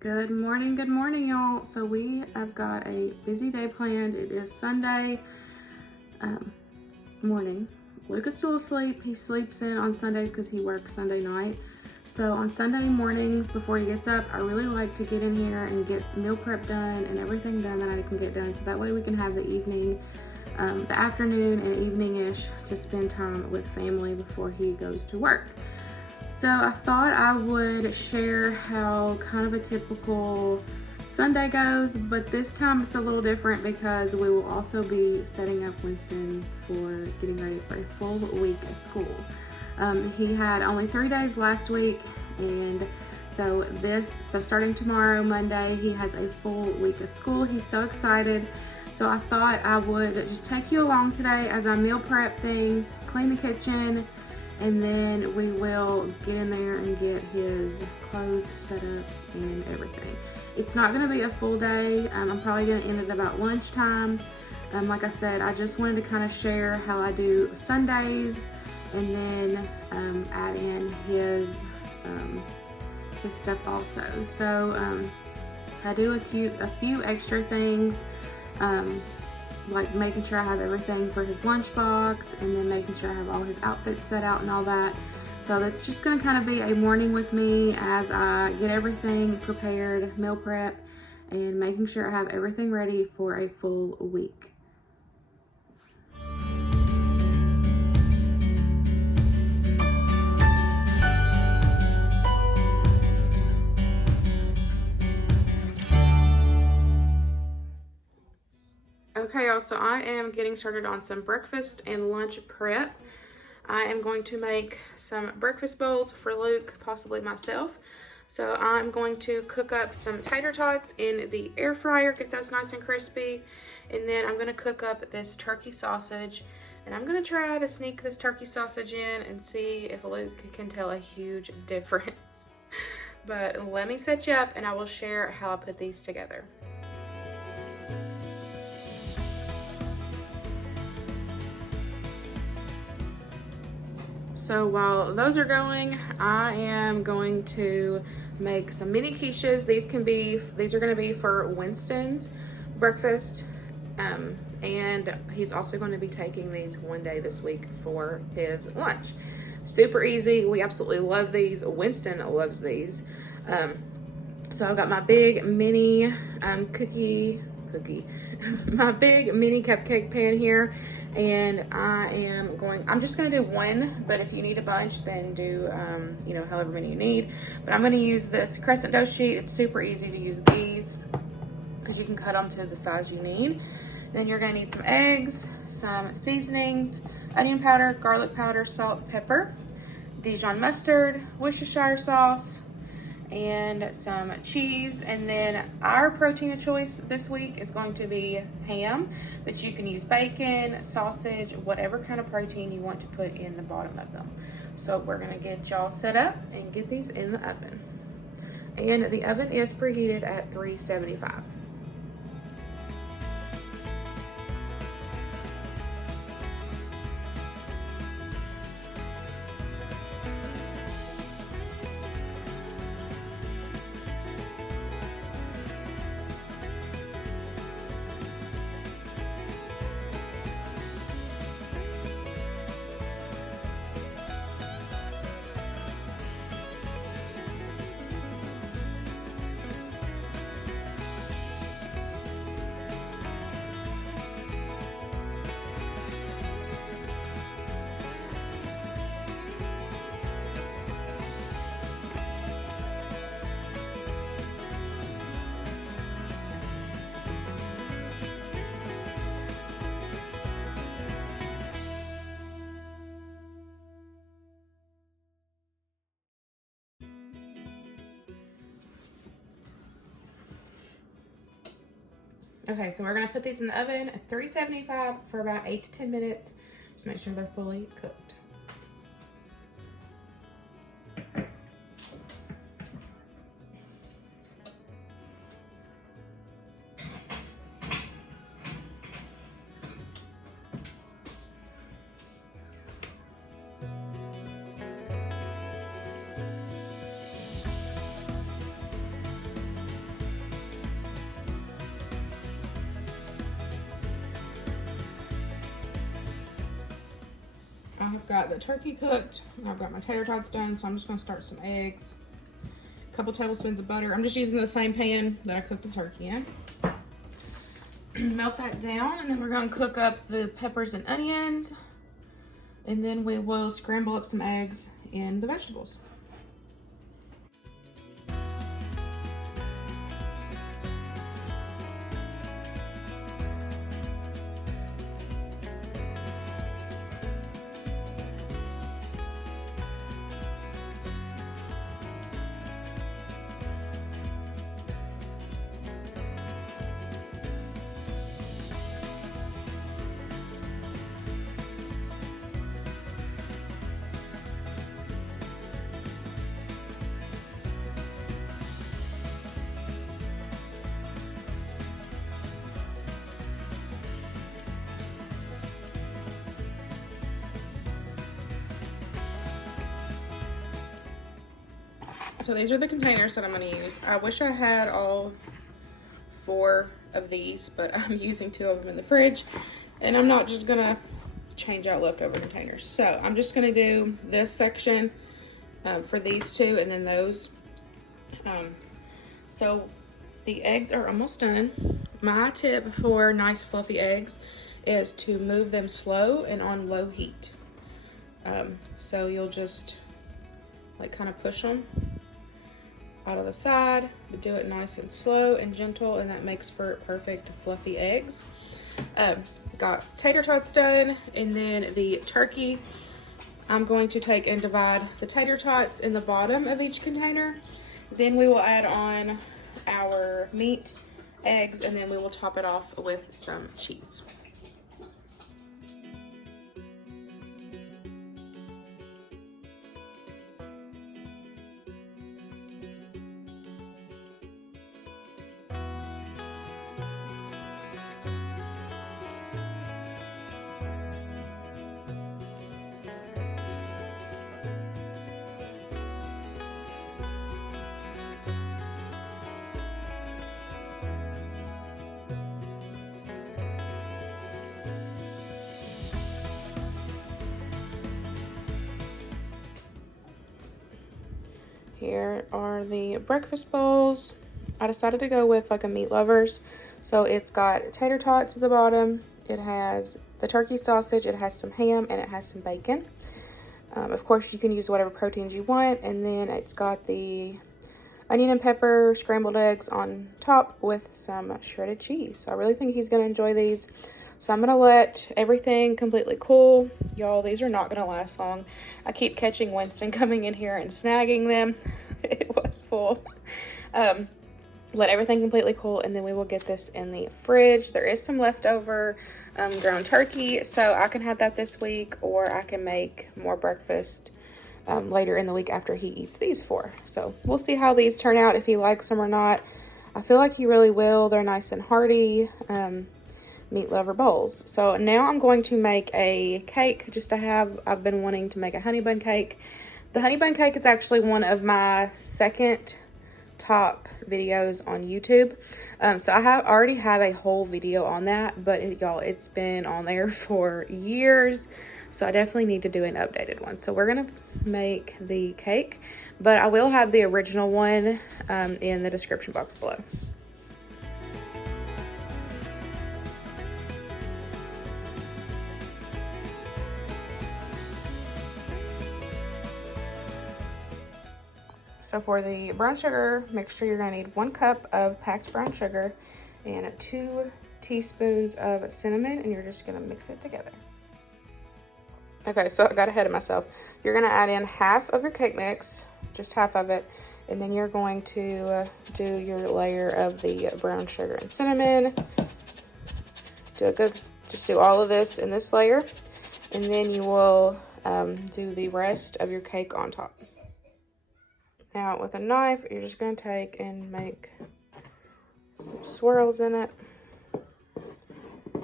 Good morning, y'all. So we have got a busy day planned. It is Sunday morning. Luke is still asleep. He sleeps in on Sundays because he works Sunday night. So on Sunday mornings before he gets up, I really like to get in here and get meal prep done and everything done that I can get done. So that way we can have the evening, the afternoon and evening-ish to spend time with family before he goes to work. So I thought I would share how kind of a typical Sunday goes, but this time it's a little different because we will also be setting up Winston for getting ready for a full week of school. He had only 3 days last week, and so starting tomorrow, Monday, he has a full week of school. He's so excited. So I thought I would just take you along today as I meal prep things, clean the kitchen, and then we will get in there and get his clothes set up and everything. It's not gonna be a full day. I'm probably gonna end at about lunchtime. Like I said, I just wanted to kind of share how I do Sundays and then add in his stuff also. So I do a few extra things, like making sure I have everything for his lunchbox and then making sure I have all his outfits set out and all that. So that's just gonna kind of be a morning with me as I get everything prepared, meal prep, and making sure I have everything ready for a full week. Okay, y'all, so I am getting started on some breakfast and lunch prep. I am going to make some breakfast bowls for Luke, possibly myself. So I'm going to cook up some tater tots in the air fryer, get those nice and crispy. And then I'm gonna cook up this turkey sausage. And I'm gonna try to sneak this turkey sausage in and see if Luke can tell a huge difference. But let me set you up and I will share how I put these together. So while those are going, I am going to make some mini quiches. These are gonna be for Winston's breakfast. And he's also going to be taking these one day this week for his lunch. Super easy. We absolutely love these. Winston loves these. So I've got my big mini my big mini cupcake pan here, and I'm just gonna do one, but if you need a bunch, then do however many you need. But I'm gonna use this crescent dough sheet. It's super easy to use these because you can cut them to the size you need. Then you're gonna need some eggs, some seasonings, onion powder, garlic powder, salt, pepper, Dijon mustard, Worcestershire sauce, and some cheese. And then our protein of choice this week is going to be ham, but you can use bacon, sausage, whatever kind of protein you want to put in the bottom of them. So we're gonna get y'all set up and get these in the oven. And the oven is preheated at 375. Okay, so we're gonna put these in the oven at 375 for about 8 to 10 minutes. Just make sure they're fully cooked. got the turkey cooked. I've got my tater tots done, so I'm just gonna start some eggs. A couple tablespoons of butter. I'm just using the same pan that I cooked the turkey in. Melt that down, and then we're gonna cook up the peppers and onions. And then we will scramble up some eggs and the vegetables. So these are the containers that I'm going to use. I wish I had all 4 of these, but I'm using 2 of them in the fridge, and I'm not just going to change out leftover containers. So I'm just going to do this section for these 2, and then those. So the eggs are almost done. My tip for nice fluffy eggs is to move them slow and on low heat. So you'll just like kind of push them out of the side, but do it nice and slow and gentle, and that makes for perfect fluffy eggs. Got tater tots done, and then the turkey, I'm going to take and divide the tater tots in the bottom of each container. Then we will add on our meat, eggs, and then we will top it off with some cheese. Here are the breakfast bowls. I decided to go with like a meat lovers. So it's got tater tots at the bottom. It has the turkey sausage, it has some ham, and it has some bacon. Of course, you can use whatever proteins you want. And then it's got the onion and pepper scrambled eggs on top with some shredded cheese. So I really think he's gonna enjoy these. So I'm gonna let everything completely cool. Y'all, these are not gonna last long. I keep catching Winston coming in here and snagging them. It was full. Let everything completely cool, and then we will get this in the fridge. There is some leftover ground turkey, so I can have that this week, or I can make more breakfast later in the week after he eats these 4. So we'll see how these turn out, if he likes them or not. I feel like he really will. They're nice and hearty. Meat lover bowls. So now I'm going to make a cake just to have. I've been wanting to make a honey bun cake. The honey bun cake is actually one of my second top videos on YouTube. So I already have a whole video on that, but y'all, it's been on there for years. So I definitely need to do an updated one. So we're gonna make the cake, but I will have the original one in the description box below. So for the brown sugar mixture, you're gonna need 1 cup of packed brown sugar and 2 teaspoons of cinnamon, and you're just gonna mix it together. Okay, so I got ahead of myself. You're gonna add in half of your cake mix, just half of it, and then you're going to do your layer of the brown sugar and cinnamon. Just do all of this in this layer, and then you will do the rest of your cake on top. Now with a knife, you're just going to take and make some swirls in it.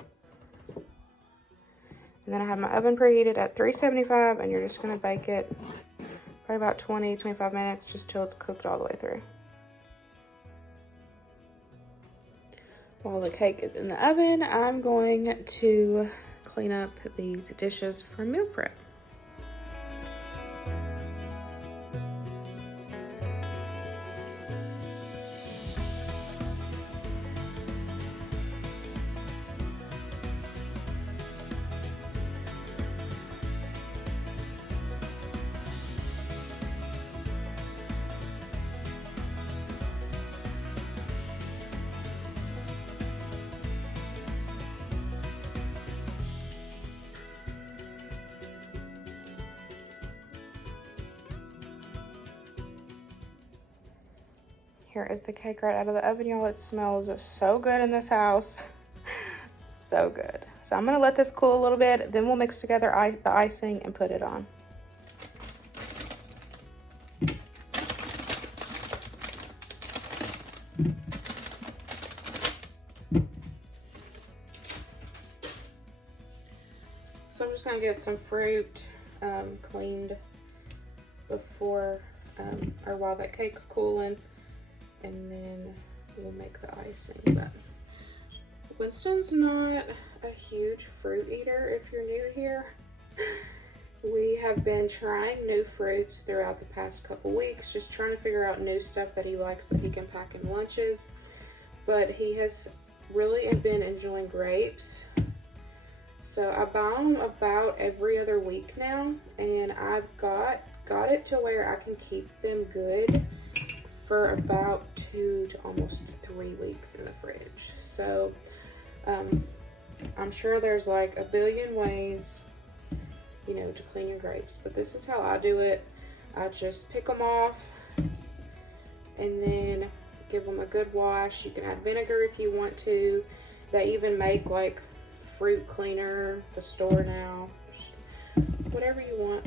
And then I have my oven preheated at 375, and you're just going to bake it probably about 20-25 minutes, just till it's cooked all the way through. While the cake is in the oven, I'm going to clean up these dishes for meal prep. Here is the cake right out of the oven, y'all. It smells so good in this house. So good. So I'm gonna let this cool a little bit, then we'll mix together the icing and put it on. So I'm just gonna get some fruit cleaned before or while that cake's cooling, and then we'll make the icing. But Winston's not a huge fruit eater if you're new here. We have been trying new fruits throughout the past couple weeks, just trying to figure out new stuff that he likes that he can pack in lunches. But he has really been enjoying grapes. So I buy them about every other week now, and I've got it to where I can keep them good for about 2 to almost 3 weeks in the fridge. So I'm sure there's like a billion ways, you know, to clean your grapes, but this is how I do it. I just pick them off and then give them a good wash. You can add vinegar if you want to. They even make like fruit cleaner, the store now, whatever you want.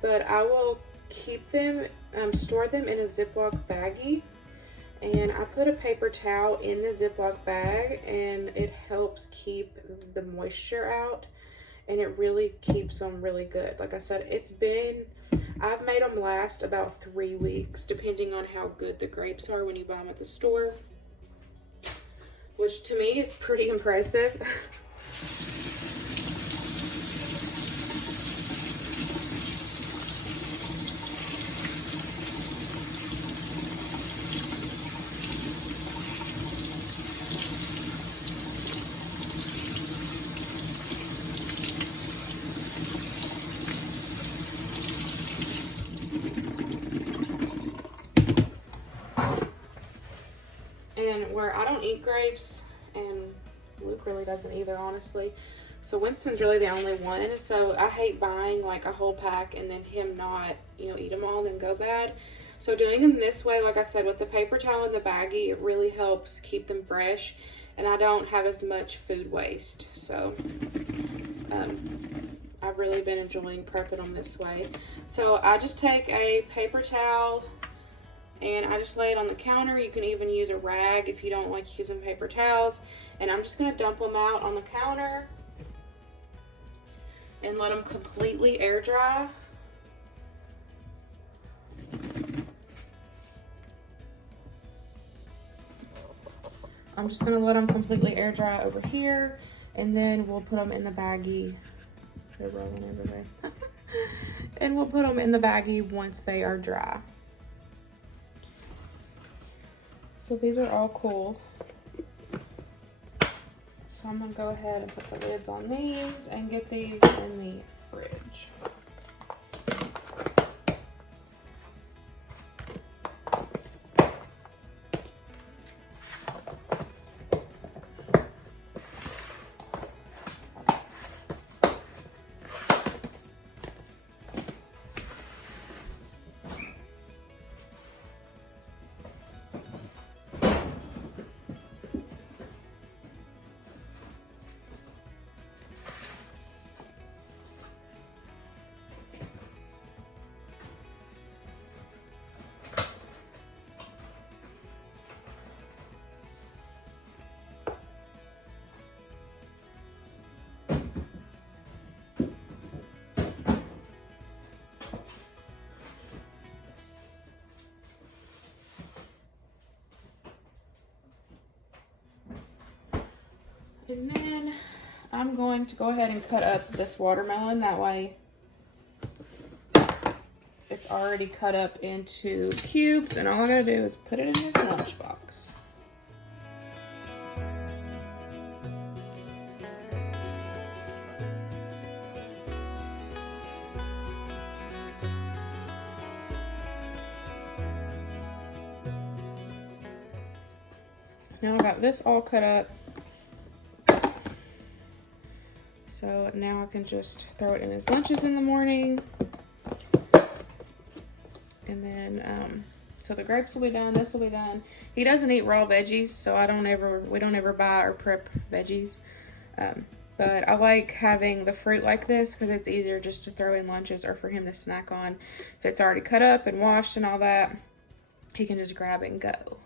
But I will keep them, store them in a Ziploc baggie. And I put a paper towel in the Ziploc bag, and it helps keep the moisture out, and it really keeps them really good. Like I said, I've made them last about 3 weeks, depending on how good the grapes are when you buy them at the store, which to me is pretty impressive. And where I don't eat grapes, and Luke really doesn't either, honestly. So Winston's really the only one. So I hate buying like a whole pack and then him not, you know, eat them all and then go bad. So doing them this way, like I said, with the paper towel in the baggie, it really helps keep them fresh, and I don't have as much food waste. So I've really been enjoying prepping them this way. So I just take a paper towel and I just lay it on the counter. You can even use a rag if you don't like using paper towels. And I'm just gonna dump them out on the counter and let them completely air dry. I'm just gonna let them completely air dry over here, and then we'll put them in the baggie. They're rolling everywhere. And we'll put them in the baggie once they are dry. So these are all cool. So I'm gonna go ahead and put the lids on these and get these in the fridge. And then I'm going to go ahead and cut up this watermelon. That way it's already cut up into cubes, and all I gotta do is put it in this lunchbox. Now I got this all cut up. So now I can just throw it in his lunches in the morning. And then So the grapes will be done, this will be done. He doesn't eat raw veggies, so we don't ever buy or prep veggies. But I like having the fruit like this because it's easier just to throw in lunches or for him to snack on. If it's already cut up and washed and all that, he can just grab it and go.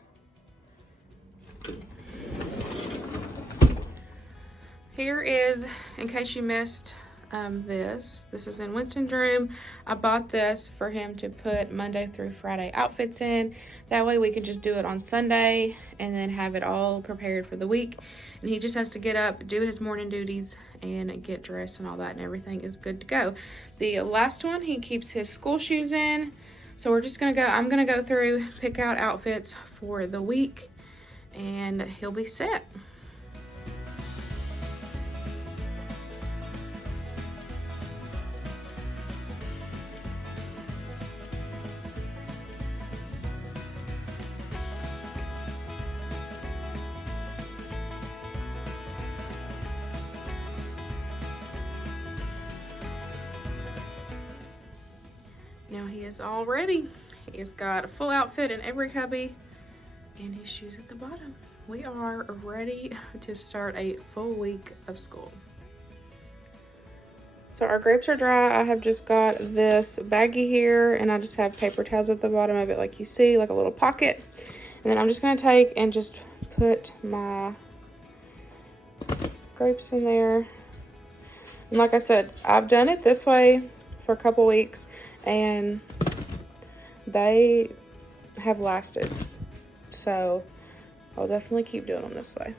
Here is, in case you missed this is in Winston's room. I bought this for him to put Monday through Friday outfits in. That way we can just do it on Sunday and then have it all prepared for the week. And he just has to get up, do his morning duties, and get dressed and all that, and everything is good to go. The last one, he keeps his school shoes in. So we're just I'm gonna go through, pick out outfits for the week, and he'll be set. Now he is all ready. He's got a full outfit in every cubby and his shoes at the bottom. We are ready to start a full week of school. So our grapes are dry. I have just got this baggie here and I just have paper towels at the bottom of it like you see, like a little pocket. And then I'm just gonna take and just put my grapes in there. And like I said, I've done it this way for a couple weeks and they have lasted, so I'll definitely keep doing them this way.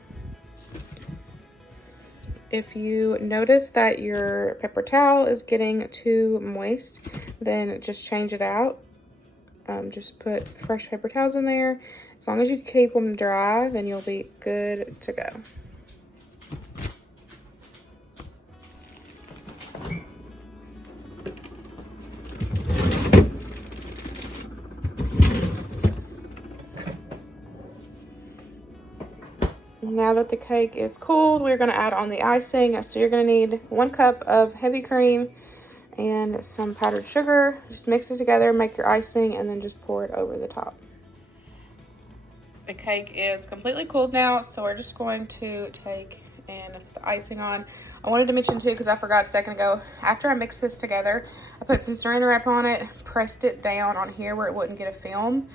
If you notice that your paper towel is getting too moist, then just change it out. Just put fresh paper towels in there. As long as you keep them dry, then you'll be good to go. Now that the cake is cooled, we're going to add on the icing. So you're going to need 1 cup of heavy cream and some powdered sugar. Just mix it together, make your icing, and then just pour it over the top. The cake is completely cooled now, so we're just going to take and put the icing on. I wanted to mention too, because I forgot a second ago, after I mixed this together, I put some saran wrap on it, pressed it down on here where it wouldn't get a film,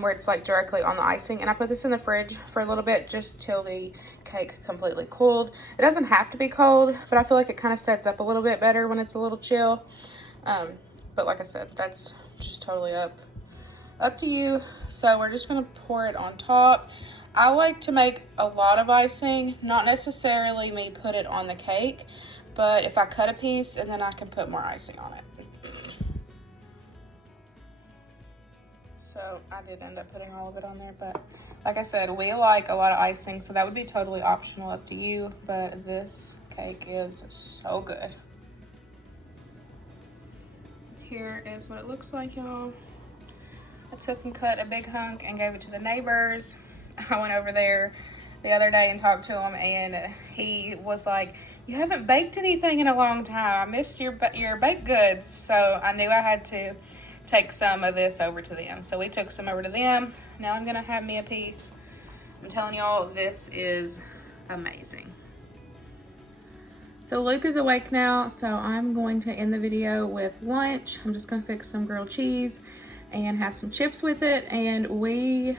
where it's like directly on the icing, and I put this in the fridge for a little bit just till the cake completely cooled. It doesn't have to be cold, but I feel like it kind of sets up a little bit better when it's a little chill. But like I said, that's just totally up to you. So we're just gonna pour it on top. I like to make a lot of icing, not necessarily me put it on the cake, but if I cut a piece and then I can put more icing on it. So I did end up putting all of it on there, but like I said, we like a lot of icing, so that would be totally optional, up to you, but this cake is so good. Here is what it looks like, y'all. I took and cut a big hunk and gave it to the neighbors. I went over there the other day and talked to him, and he was like, "You haven't baked anything in a long time. I missed your baked goods." So I knew I had to take some of this over to them. So we took some over to them. Now I'm gonna have me a piece. I'm telling y'all, this is amazing. So Luke is awake now, so I'm going to end the video with lunch. I'm just gonna fix some grilled cheese and have some chips with it. And we,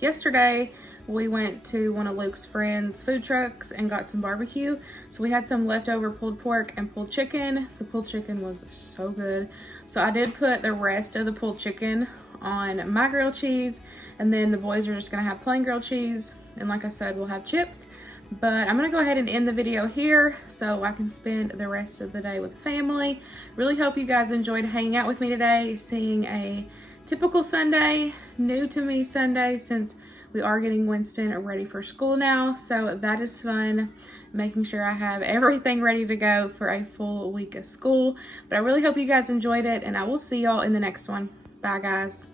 yesterday, we went to one of Luke's friends' food trucks and got some barbecue. So we had some leftover pulled pork and pulled chicken. The pulled chicken was so good. So I did put the rest of the pulled chicken on my grilled cheese, and then the boys are just gonna have plain grilled cheese. And like I said, we'll have chips. But I'm gonna go ahead and end the video here so I can spend the rest of the day with the family. Really hope you guys enjoyed hanging out with me today, seeing a typical Sunday, new to me Sunday, since we are getting Winston ready for school now. So that is fun, making sure I have everything ready to go for a full week of school. But I really hope you guys enjoyed it, and I will see y'all in the next one. Bye, guys.